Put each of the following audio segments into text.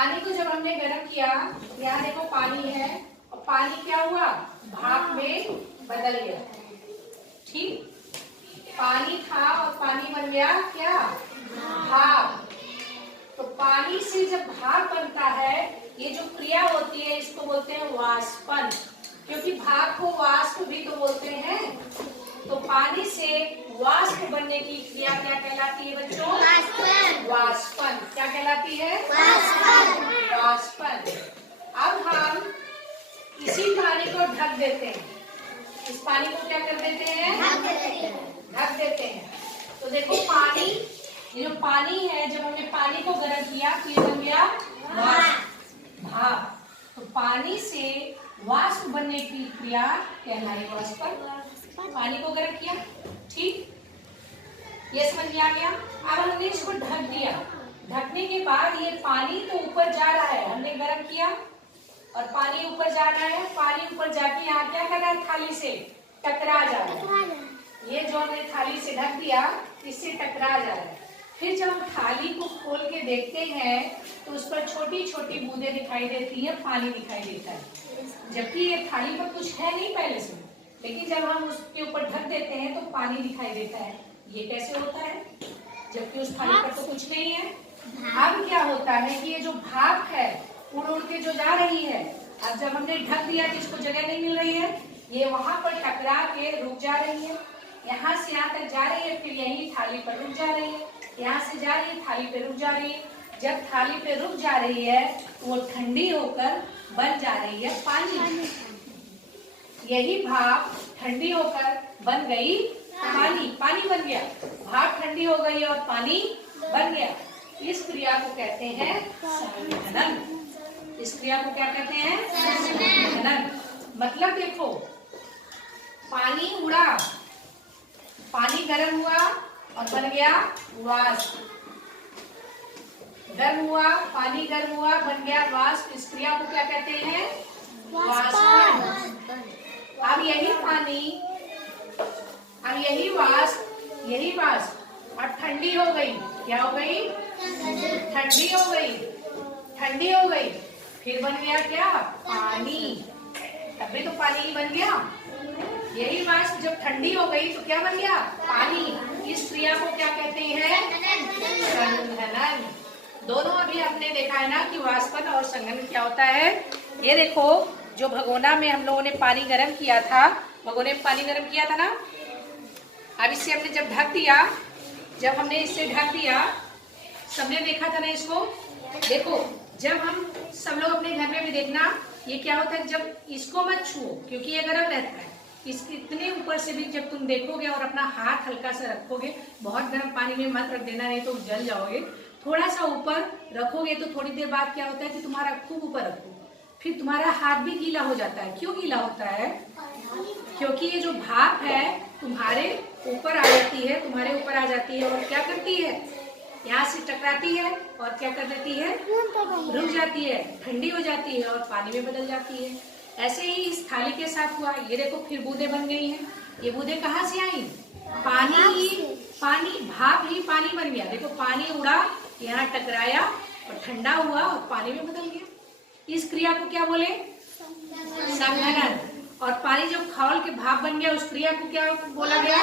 पानी को जब हमने गर्म किया, यहाँ देखो पानी है और पानी क्या हुआ, भाप में बदल गया। ठीक, पानी था और पानी बन गया क्या, भाप। तो पानी से जब भाप बनता है, ये जो क्रिया होती है इसको बोलते हैं वाष्पन, क्योंकि भाप को वाष्प भी तो बोलते हैं। तो पानी से वाष्प बनने की क्रिया क्या कहलाती है बच्चों, वाष्पन। क्या कहलाती है, वाष्पन। अब हम इसी पानी को ढक देते हैं, इस पानी को क्या कर देते हैं, ढक देते हैं। तो देखो पानी, ये जो पानी है, जब हमने पानी को गर्म किया तो ये बन गया भाप। तो पानी से वाष्प बनने की क्रिया कहलाई वाष्पन। पानी को गर्म किया, ठीक, ये समझ में आ गया। अब हमने इसको ढक दिया, ढकने के बाद ये पानी तो ऊपर जा रहा है, हमने गर्म किया और पानी ऊपर जा रहा है। पानी ऊपर जाके यहाँ क्या कर रहा है, थाली से टकरा जा रहा है। ये जो हमने थाली से ढक दिया, इससे टकरा जा रहा है। फिर जब हम थाली को खोल के देखते हैं तो उस पर छोटी छोटी बूंदें दिखाई देती है, पानी दिखाई देता है, जबकि ये थाली पर कुछ है नहीं पहले से। लेकिन जब हम उसके ऊपर ढक देते हैं तो पानी दिखाई देता है। ये कैसे होता है, जबकि उस थाली पर तो कुछ नहीं है। अब क्या होता है कि ये जो भाप है उड़ उड़ के जो जा रही है, अब जब हमने ढक दिया तो इसको जगह नहीं मिल रही है, ये वहां पर टकरा के रुक जा रही है। यहाँ से यहाँ तक जा रही है, फिर यही थाली पर रुक जा रही है, यहाँ से जा रही है, थाली पे रुक जा रही है। जब थाली पे रुक जा रही है वो ठंडी होकर बन जा रही है पानी। यही भाप ठंडी होकर बन गई पानी, पानी बन गया। भाप ठंडी हो गई और पानी बन गया। इस क्रिया को कहते हैं संघनन। इस क्रिया को क्या कहते हैं, संघनन। मतलब देखो, पानी उड़ा, पानी गर्म हुआ और बन गया वाष्प। गर्म हुआ, पानी गर्म हुआ, बन गया वाष्प। इस क्रिया को क्या कहते हैं, वाष्पन। अब यही पानी, अब यही वाष्प अब ठंडी हो गई। क्या हो गई, ठंडी हो गई, ठंडी हो गई। फिर बन गया क्या, पानी। तभी तो पानी ही बन गया। यही वाष्प जब ठंडी हो गई तो क्या बन गया, पानी। इस क्रिया को क्या कहते हैं, संघनन। दोनों अभी हमने देखा है ना कि वाष्पन और संघनन क्या होता है। ये देखो, जो भगोना में हम लोगों ने पानी गर्म किया था, भगोने में पानी गर्म किया था ना, अब इससे हमने जब ढक दिया, जब हमने इससे ढक दिया, सबने देखा था ना इसको। देखो, जब हम सब लोग अपने घर में भी देखना, ये क्या होता है, जब इसको मत छुओ क्योंकि ये गर्म रहता है। इसके इतने ऊपर से भी जब तुम देखोगे और अपना हाथ हल्का सा रखोगे, बहुत गर्म पानी में मत रख देना, नहीं तो जल जाओगे। थोड़ा सा ऊपर रखोगे तो थोड़ी देर बाद क्या होता है कि तुम्हारा खूब ऊपर रखो, फिर तुम्हारा हाथ भी गीला हो जाता है। क्यों गीला होता है, क्योंकि ये जो भाप है तुम्हारे ऊपर आ जाती है, तुम्हारे ऊपर आ जाती है और क्या करती है, यहाँ से टकराती है और क्या कर देती है, रुक जाती है, ठंडी हो जाती है और पानी में बदल जाती है। ऐसे ही इस थाली के साथ हुआ। ये देखो, फिर बूंदें बन गई हैं। ये बूंदें कहाँ से आई, पानी, भाप ही पानी बन गया। देखो, पानी उड़ा, यहाँ टकराया और ठंडा हुआ और पानी में बदल गया। इस क्रिया को क्या बोले, संघनन। और पानी जब खौल के भाप बन गया, उस क्रिया को क्या बोला गया,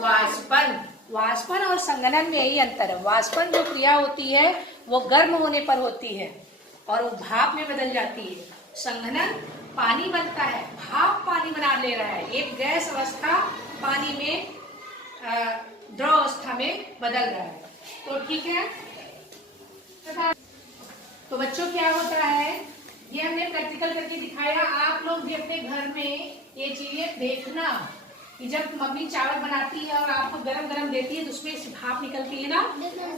वाष्पन। वाष्पन और संघनन में यही अंतर है। वाष्पन जो क्रिया होती है वो गर्म होने पर होती है और वो भाप में बदल जाती है। संघनन पानी बनता है, भाप पानी बना ले रहा है, एक गैस अवस्था पानी में द्रव अवस्था में बदल रहा है। तो ठीक है। तो बच्चों, क्या होता है, ये हमने प्रैक्टिकल करके दिखाया। आप लोग भी अपने घर में ये चीजें देखना कि जब मम्मी चावल बनाती है और आपको गरम गरम देती है तो उसमें से भाप निकलती है ना,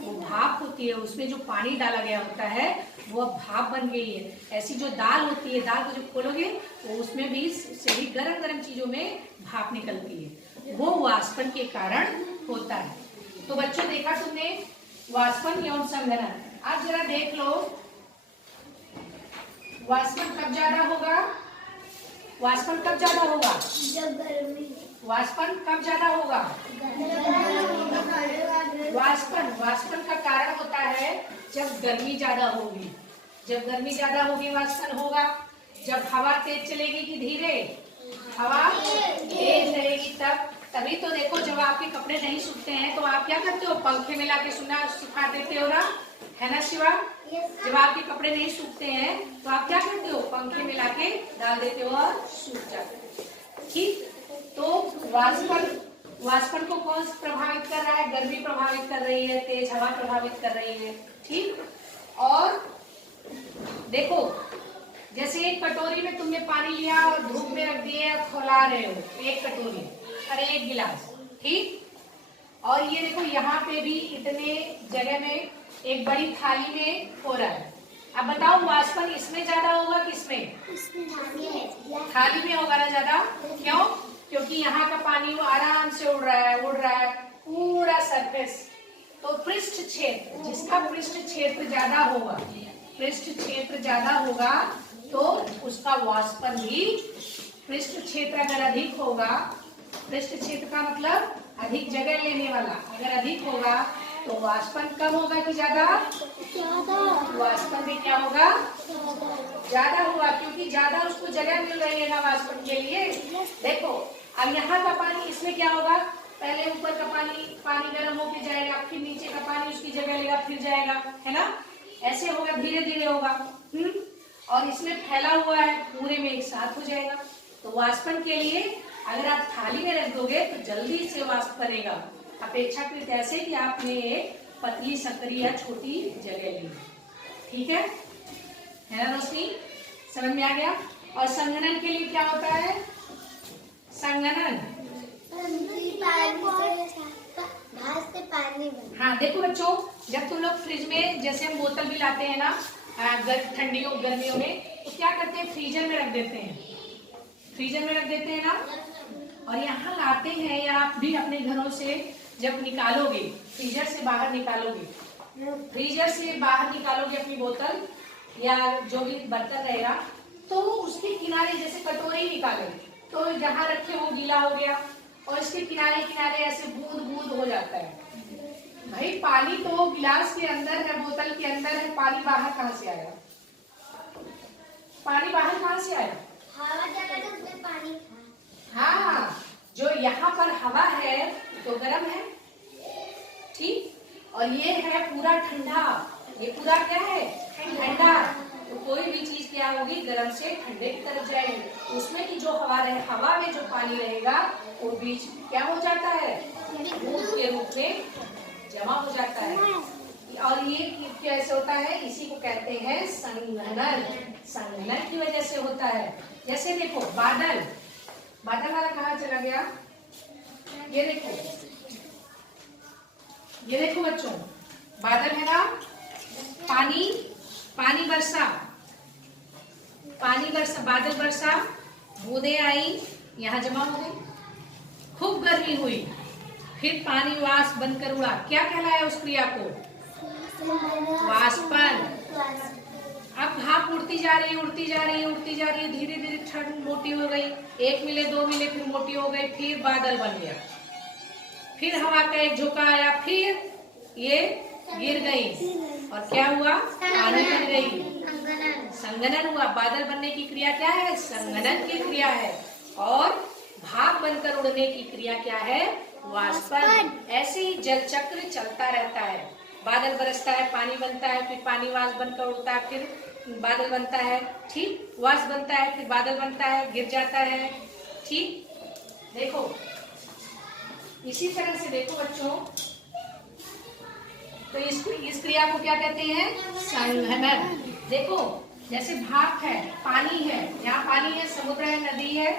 वो भाप होती है। उसमें जो पानी डाला गया होता है वो अब भाप बन गई है। ऐसी जो दाल होती है, दाल को जब खोलोगे तो उसमें भी से भी गरम गरम चीजों में भाप निकलती है, वो वाष्पन के कारण होता है। तो बच्चों, देखा तुमने वाष्पन एवं संघनन। अब जरा देख लो, वाष्पन कब ज्यादा होगा, वाष्पन कब ज्यादा होगा, जब गर्मी। वाष्पन कब ज्यादा होगा, वाष्पन का कारण होता है जब गर्मी ज्यादा होगी। जब गर्मी ज्यादा होगी वाष्पन होगा। जब हवा तेज चलेगी कि धीरे, हवा तेज रहेगी तब, तभी तो देखो जब आपके कपड़े नहीं सूखते हैं तो आप क्या करते हो, पंखे में लाके सुखा देते हो ना, है ना शिवा? जब आपके कपड़े नहीं सूखते हैं तो आप क्या करते हो, पंखे में लाके डाल देते हो और सूख जाते हो। ठीक, तो वाष्पन को कौन प्रभावित कर रहा है? गर्मी प्रभावित कर रही है, तेज हवा प्रभावित कर रही है। ठीक, और देखो जैसे एक कटोरी में तुमने पानी लिया और धूप में रख दिए और खौला रहे हो, एक कटोरी और एक गिलास, ठीक, और ये देखो यहाँ पे भी इतने जगह में एक बड़ी थाली में हो रहा है। अब बताओ वाष्पन इसमें ज्यादा होगा कि इसमें? थाली में होगा ना ज्यादा। क्यों? क्योंकि यहाँ का पानी वो आराम से उड़ रहा है पूरा सरफेस। तो पृष्ठ क्षेत्र, जिसका पृष्ठ क्षेत्र ज्यादा होगा, पृष्ठ क्षेत्र ज्यादा होगा तो उसका वाष्पन भी, पृष्ठ क्षेत्र अगर अधिक होगा, पृष्ठ क्षेत्र का मतलब अधिक जगह लेने वाला, अगर अधिक होगा तो वाष्पन कम होगा कि ज्यादा? वाष्पन में क्या होगा? ज्यादा होगा, क्योंकि ज्यादा उसको जगह मिल रही है ना वाष्पन के लिए। देखो अब यहाँ का पानी, इसमें क्या होगा, पहले ऊपर का पानी गर्म होके जाएगा, फिर नीचे का पानी उसकी जगह लेगा, फिर जाएगा, है ना? ऐसे होगा, धीरे धीरे होगा। और इसमें फैला हुआ है, पूरे में एक साथ हो जाएगा। तो वाष्पन के लिए अगर आप थाली में रख दोगे तो जल्दी से वाष्प करेगा, अपेक्षाकृत ऐसे कि आपने एक पतली सकरी या छोटी जगह ली। ठीक है ना रोशनी? समझ में आ गया? और संघनन के लिए क्या होता है? संघनन, हाँ देखो बच्चों, जब तुम लोग फ्रिज में, जैसे हम बोतल भी लाते हैं ना ठंडियों गर्मियों में, तो क्या करते हैं, फ्रीजर में रख देते हैं, फ्रीजर में रख देते हैं ना। और यहाँ लाते हैं, या आप भी अपने घरों से जब निकालोगे, फ्रीजर से बाहर निकालोगे, फ्रीजर से बाहर निकालोगे अपनी बोतल या जो भी बर्तन रहेगा, तो उसके किनारे, जैसे कटोरी निकाले तो जहाँ रखे वो गीला हो गया और इसके किनारे किनारे ऐसे बूंद बूंद हो जाता है। भाई पानी तो गिलास के अंदर है, बोतल के अंदर है, पानी बाहर कहाँ से आया? पानी बाहर कहाँ से आया? हवा ज्यादा तो उसमें पानी था। हाँ, जो यहाँ पर हवा है तो गर्म है, ठीक, और ये है पूरा ठंडा, ये पूरा क्या है, ठंडा। तो कोई भी चीज क्या होगी, गर्म से ठंडे की तरफ जाएगी। उसमें की जो हवा रहे, हवा में जो पानी रहेगा वो बीच क्या हो जाता है, बूंद के रूप में जमा हो जाता है। और ये कैसे होता है, इसी को कहते हैं संघनन। संघनन की वजह से होता है। जैसे देखो बादल, बादल वाला कहाँ चला गया? ये देखो बच्चों, बादल है ना, पानी बरसा, बादल बरसा, बूंदे आई, यहाँ जमा हो गई, खूब गर्मी हुई, फिर पानी वाष्प बनकर उड़ा। क्या कहलाया उस क्रिया को? वाष्पन। अब भाप उड़ती जा रही है, धीरे धीरे ठंड मोटी हो गई, 1 मिले 2 मिले, फिर मोटी हो गई, फिर बादल बन गया, फिर हवा का एक झोंका आया, फिर ये गिर गई और क्या हुआ, पानी बन गई, संघनन हुआ। बादल बनने की क्रिया क्या है? संघनन की क्रिया है। और भाप बनकर उड़ने की क्रिया क्या है? वाष्पन। ऐसे ही जल चक्र चलता रहता है। बादल बरसता है, पानी बनता है, फिर पानी वाष्प बनकर उड़ता है, फिर बादल बनता है, ठीक, वाष्प बनता है, फिर बादल बनता है, गिर जाता है, ठीक। देखो इसी तरह से देखो बच्चों, तो इस क्रिया को क्या कहते हैं? संघनन। देखो जैसे भाप है, पानी है, यहाँ पानी है, समुद्र है, नदी है,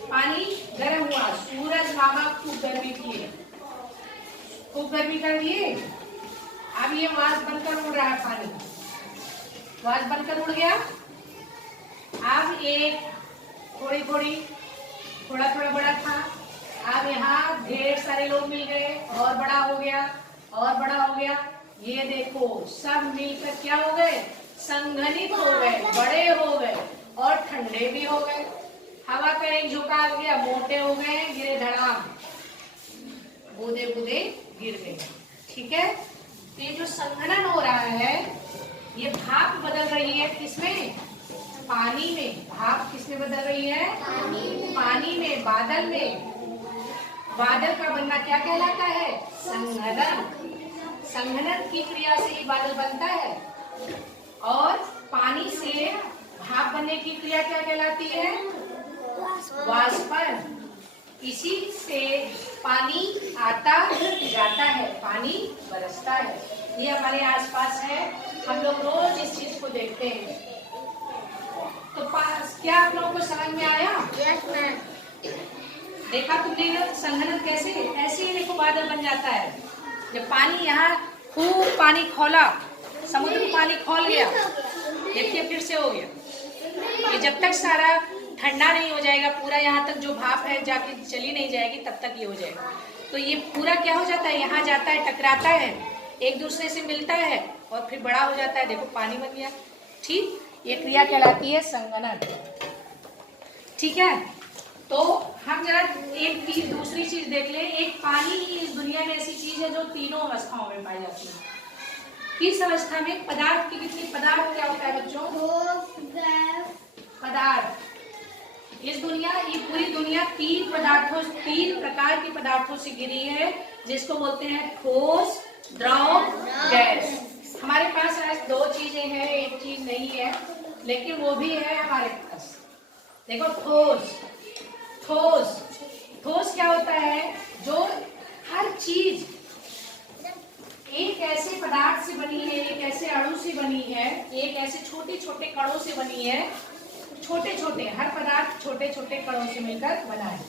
पानी गर्म हुआ, सूरज मामा खूब गर्मी किए, खूब गर्मी कर दिए, अब ये वाष्प बनकर उड़ रहा है, पानी वाष्प बनकर उड़ गया। अब एक थोड़ा बड़ा था, अब यहाँ ढेर सारे लोग मिल गए, और बड़ा हो गया, ये देखो सब मिलकर क्या हो गए? संघनित हो गए, बड़े हो गए और ठंडे भी हो गए। हवा का एक झोंका आ गया, मोटे हो गए, गिरे धड़ाम, बूंदे गिर गए। ठीक है, तो ये जो संघनन हो रहा है ये भाप बदल रही है किसमें? पानी में। भाप किसमें बदल रही है? पानी में, बादल में। बादल का बनना क्या कहलाता है? संघनन। संघनन की क्रिया से ये बादल बनता है। और पानी से भाप बनने की क्रिया क्या कहलाती है? वाष्पन। इसी से पानी आता जाता है, पानी बरसता है। ये हमारे आसपास है, हम लोग रोज इस चीज को देखते हैं। तो क्या आप लोगों को समझ में आया? Yes ma'am. देखा तुमने संघनन कैसे? ऐसे ही देखो बादल बन जाता है। जब पानी यहाँ खूब पानी खौला, समुद्र में पानी खौल गया, देखिए फिर से हो गया। ये जब तक सारा ठंडा नहीं हो जाएगा, पूरा यहाँ तक जो भाप है जाके चली नहीं जाएगी, तब तक ये हो जाएगा। तो ये पूरा क्या हो जाता है? यहाँ जाता है, टकराता है, एक दूसरे से मिलता है और फिर बड़ा हो जाता है। देखो पानी बन गया। ठीक, ये क्रिया कहलाती है संघनन। ठीक है, तो हम जरा एक चीज, दूसरी चीज देख ले। एक पानी ही इस दुनिया में ऐसी चीज है जो तीनों अवस्थाओं में पाई जाती है। किस अवस्था में? पदार्थ की कितनी? पदार्थ क्या होता है बच्चों? पदार्थ। इस दुनिया, ये पूरी दुनिया तीन प्रकार के पदार्थों से घिरी है, जिसको बोलते हैं ठोस, द्रव, गैस। हमारे पास आज दो चीजें हैं, एक चीज नहीं है, लेकिन वो भी है हमारे पास। देखो ठोस। ठोस क्या होता है? जो हर चीज एक ऐसे पदार्थ से बनी है, एक ऐसे अणु से बनी है, एक ऐसे छोटे छोटे कणों से बनी है। छोटे छोटे, हर पदार्थ छोटे छोटे कणों से मिलकर बना है।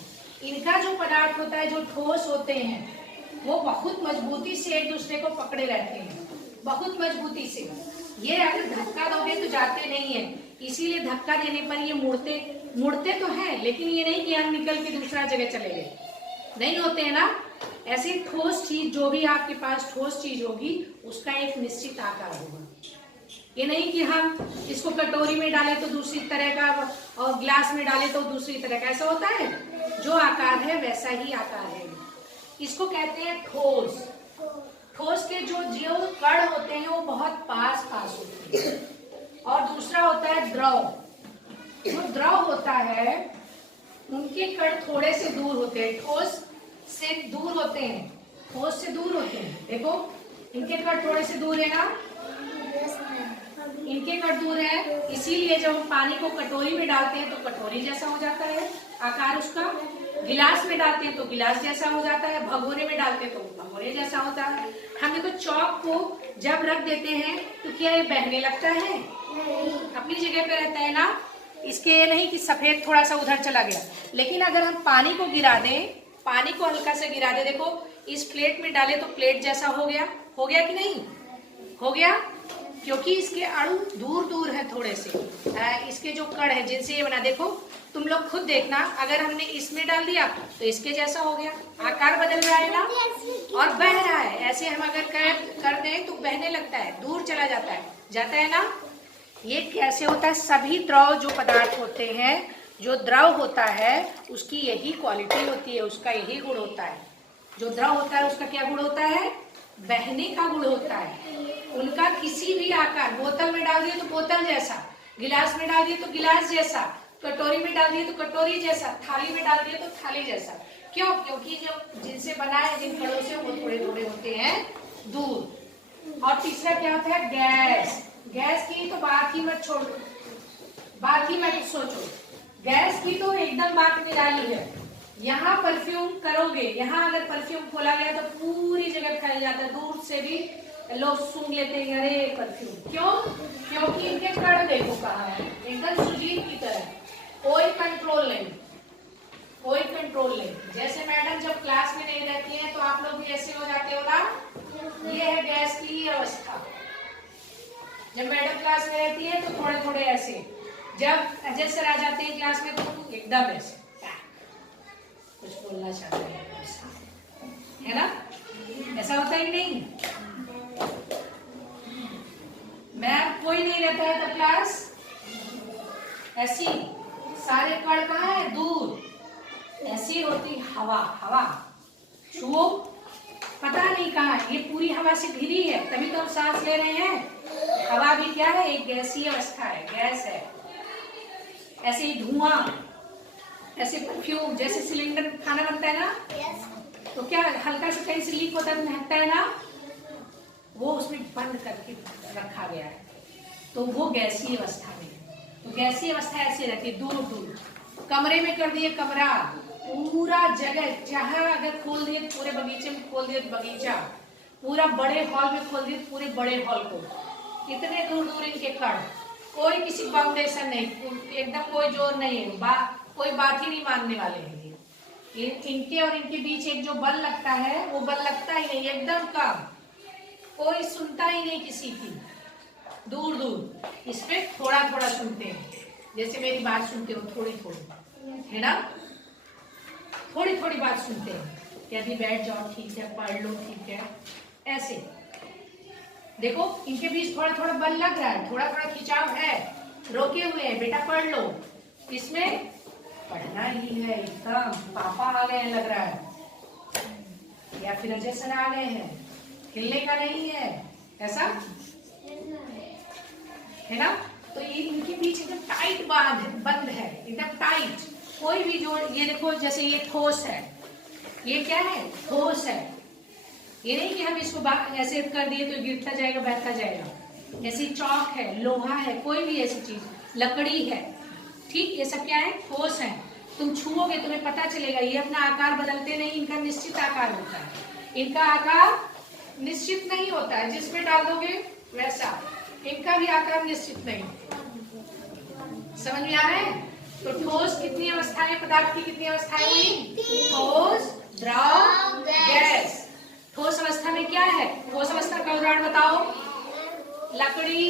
इनका जो पदार्थ होता है, जो ठोस होते हैं, वो बहुत मजबूती से एक दूसरे को पकड़े रहते हैं, बहुत मजबूती से। ये अगर धक्का दोगे तो जाते नहीं है, इसीलिए धक्का देने पर ये मुड़ते तो हैं, लेकिन ये नहीं कि हम निकल के दूसरा जगह चले गए, नहीं होते हैं ना। ऐसे ठोस चीज, जो भी आपके पास ठोस चीज होगी, उसका एक निश्चित आकार होगा। ये नहीं कि हम इसको कटोरी में डालें तो दूसरी तरह का, और ग्लास में डालें तो दूसरी तरह का। ऐसा होता है? जो आकार है वैसा ही आकार है। इसको कहते हैं ठोस। ठोस के जो कण होते हैं वो बहुत पास होते हैं। और दूसरा होता है द्रव। जो द्रव होता है, उनके कण थोड़े से दूर होते हैं, ठोस से दूर होते हैं, ठोस से दूर होते हैं। देखो इनके कण थोड़े से दूर है ना, इनके कण दूर है, इसीलिए जब हम पानी को कटोरी में डालते हैं तो कटोरी जैसा हो जाता है आकार उसका। गिलास में डालते हैं तो गिलास जैसा हो जाता है, भगोने में डालते हैं तो भगोने जैसा होता है। हम देखो चौक को जब रख देते हैं तो क्या ये बहने लगता है? अपनी जगह पे रहता है ना। इसके ये नहीं कि सफेद थोड़ा सा उधर चला गया। लेकिन अगर हम पानी को गिरा दें, पानी को हल्का से गिरा दे, देखो इस प्लेट में डाले तो प्लेट जैसा हो गया कि नहीं हो गया? क्योंकि इसके अणु दूर दूर है थोड़े से। इसके जो कण है जिनसे ये बना, देखो तुम लोग खुद देखना, अगर हमने इसमें डाल दिया तो इसके जैसा हो गया, आकार बदल रहा है ना, और बह रहा है। ऐसे हम अगर कर दें तो बहने लगता है, दूर चला जाता है ना। ये कैसे होता है? सभी द्रव जो पदार्थ होते हैं, जो द्रव होता है उसकी यही क्वालिटी होती है, उसका यही गुण होता है। जो द्रव होता है उसका क्या गुण होता है? बहने का गुण होता है। उनका किसी भी आकार, बोतल में डाल दिए तो बोतल जैसा, गिलास में डाल दिए तो गिलास जैसा, कटोरी में डाल दिए तो कटोरी जैसा, थाली में डाल दिए तो थाली जैसा। क्यों? क्योंकि जो जिनसे बना है, जिन कणों से, वो थोड़े थोड़े होते हैं दूर। और तीसरा क्या होता है? गैस। गैस की तो बात ही मत छोड़ो, बात ही मत सोचो। गैस की तो एकदम बात निराली है। यहाँ परफ्यूम करोगे, यहाँ अगर परफ्यूम खोला गया तो पूरी जगह फैल जाता है, दूर से भी लोग सूंघ लेते हैं, अरे परफ्यूम। क्यों? क्योंकि इनके कण देखो कहाँ है, एकदम सुजीव की तरह, कोई कंट्रोल नहीं, कोई कंट्रोल नहीं। जैसे मैडम जब क्लास में नहीं रहती हैं तो आप लोग भी ऐसे हो जाते हो ना। ये है गैस की अवस्था। जब मैडम क्लास में रहती है तो थोड़े थोड़े ऐसे, जब अजय सर आ जाते हैं क्लास में तो एकदम ऐसे, कुछ बोलना चाहते हैं, है ना? ऐसा होता है कि नहीं? मैम कोई नहीं रहता है तो क्लास ऐसी, सारे कण कहाँ है? दूर। ऐसी होती हवा छुओ पता नहीं कहाँ है, ये पूरी हवा से घिरी है, तभी तो हम सांस ले रहे हैं। हवा हवा भी क्या है, एक गैसीय अवस्था है, गैस है। ऐसे ही धुआं, ऐसे परफ्यूम, जैसे सिलेंडर खाना बनता है ना, तो क्या हल्का से कहीं से लीक होता है, महकता है ना, वो उसमें बंद करके रखा गया है, तो वो गैसीय अवस्था में। तो गैसीय अवस्था ऐसे रहती है, दूर दूर। कमरे में कर दिए कमरा, पूरा जगह, चाहे अगर खोल दिए पूरे बगीचे में, खोल दिए बगीचा, पूरा बड़े हॉल में खोल दिए पूरे बड़े हॉल को, कितने दूर दूर इनके कण, कोई किसी बाउंडेशन नहीं, एकदम कोई जोर नहीं है, कोई बात ही नहीं मानने वाले हैं ये। इनके और इनके बीच एक जो बल लगता है, वो बल लगता ही नहीं, एकदम कम, कोई सुनता ही नहीं किसी की, दूर दूर। इसमें थोड़ा थोड़ा सुनते हैं, जैसे मेरी बात सुनते हो थोड़ी थोड़ी, है ना, थोड़ी थोड़ी बात सुनते हैं, यदि बैठ जाओ ठीक है, पढ़ लो ठीक है, ऐसे। देखो इनके बीच थोड़ा थोड़ा बल लग रहा है, थोड़ा थोड़ा खिंचाव है, रोके हुए हैं, बेटा पढ़ लो। इसमें पढ़ना ही है एकदम, पापा आ गए लग रहा है, या फिर अजय सर आ गए हैं, हिलने का नहीं है, ऐसा है ना। तो ये इनके बीच एकदम टाइट बंद है, एकदम टाइट, कोई भी जोड़। ये देखो जैसे ये ठोस है, ये क्या है, ठोस है, ये नहीं कि हम इसको ऐसे कर दिए तो गिरता जाएगा बैठता जाएगा। ऐसी चौक है, लोहा है, कोई भी ऐसी चीज, लकड़ी है, ठीक, ये सब क्या है, ठोस है। तुम छुओगे तुम्हें पता चलेगा, ये अपना आकार बदलते नहीं, इनका निश्चित आकार होता है, इनका आकार निश्चित नहीं होता है, जिसमें डाल दोगे वैसा, इनका भी आकार निश्चित नहीं। समझ में आ रहा है। तो ठोस कितनी अवस्थाएं, पदार्थ की कितनी अवस्थाएं हुई, ठोस, द्रव, गैस। ठोस अवस्था में क्या है, ठोस अवस्था का उदाहरण बताओ, लकड़ी,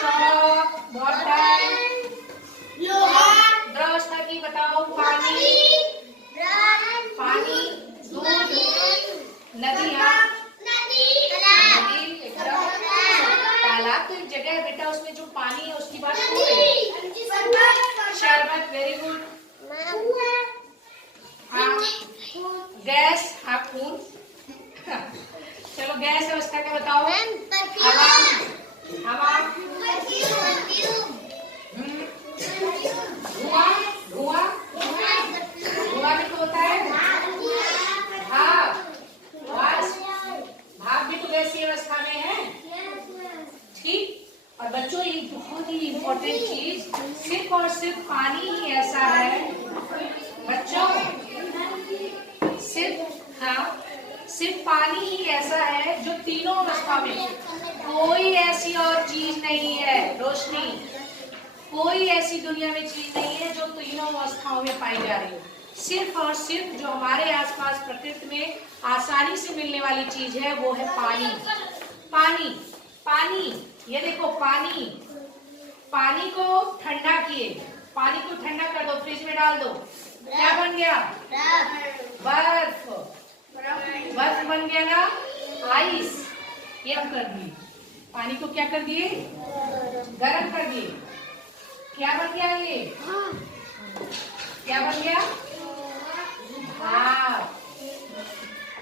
चौक, बॉटल, द्रव अवस्था की बताओ, पानी, दूध, नदियाँ, तालाब तो एक जगह है बेटा, उसमें जो पानी है उसकी बात हो रही, शरबत, वेरी गुड। हाँ, गैस, हाँ खून। चलो गैस अवस्था का बताओ, हवा, हवा, धुआं, धुआं, धुआं भी तो होता है, भाप, भाप भी तो गैसीय अवस्था में है, ठीक। और बच्चों एक बहुत ही इम्पोर्टेंट चीज, सिर्फ और सिर्फ पानी ही ऐसा है बच्चों, सिर्फ पानी ही ऐसा है जो तीनों अवस्था में, कोई ऐसी और चीज नहीं है रोशनी, कोई ऐसी दुनिया में चीज नहीं है जो तीनों अवस्थाओं में पाई जा रही हो। सिर्फ और सिर्फ जो हमारे आसपास प्रकृति में आसानी से मिलने वाली चीज है वो है पानी। पानी, पानी, ये देखो पानी, पानी को ठंडा किए, पानी को ठंडा कर दो, फ्रिज में डाल दो, क्या बन गया, बर्फ, बर्फ बन गया ना, आइस। ये हम कर दिए, पानी को क्या कर दिए, गर्म कर दिए, क्या बन गया, ये क्या बन गया, भाप।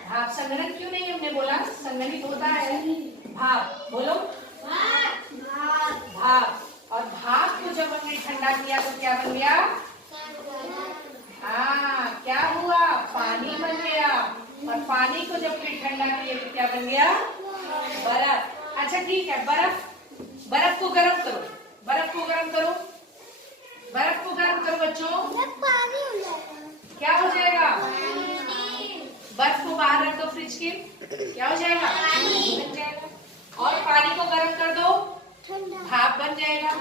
भाप संघनन क्यों नहीं हमने बोला, संघनित होता है भाप, बोलो भाप। और भाप को जब हमने ठंडा किया तो क्या बन गया, हाँ क्या हुआ, पानी बन गया। और पानी को जब फिर ठंडा किया तो क्या बन गया, बर्फ। अच्छा ठीक है, बर्फ को गर्म करो, बर्फ को गर्म करो, बर्फ को गर्म करो बच्चों, क्या हो जाएगा, बर्फ को बाहर रख दो फ्रिज के, क्या हो जाएगा, बन जाएगा। और पानी को गर्म कर दो, भाप बन जाएगा।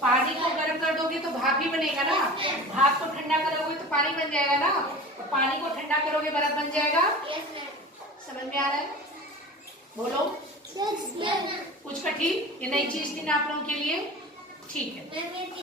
पानी को गर्म कर दोगे तो भाप ही बनेगा ना, भाप को ठंडा करोगे तो पानी बन जाएगा ना, और पानी को ठंडा करोगे बर्फ बन जाएगा। समझ में आ रहा है, बोलो कुछ कठिन, ये नई चीज थी ना आप लोगों के लिए, ठीक है।